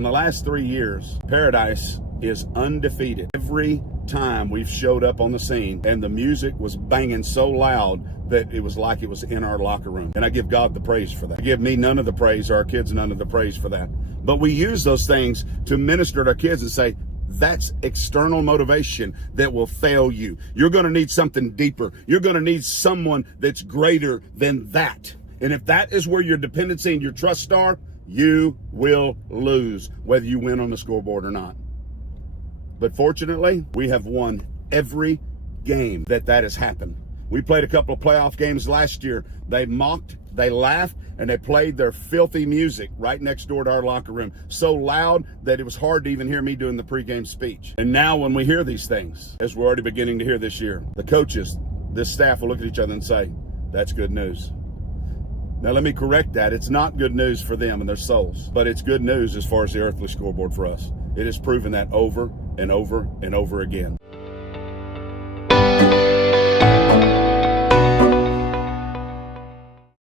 In the last 3 years, Paradise is undefeated. Every time we've showed up on the scene and the music was banging so loud that it was like it was in our locker room. And I give God the praise for that. I give me none of the praise, or our kids none of the praise for that. But we use those things to minister to our kids and say, that's external motivation that will fail you. You're going to need something deeper. You're going to need someone that's greater than that. And if that is where your dependency and your trust are, you will lose, whether you win on the scoreboard or not. But fortunately, we have won every game that has happened. We played a couple of playoff games last year. They mocked, they laughed, and they played their filthy music right next door to our locker room. So loud that it was hard to even hear me doing the pregame speech. And now when we hear these things, as we're already beginning to hear this year, the coaches, this staff will look at each other and say, that's good news. Now let me correct that. It's not good news for them and their souls, but it's good news as far as the earthly scoreboard for us. It has proven that over and over and over again.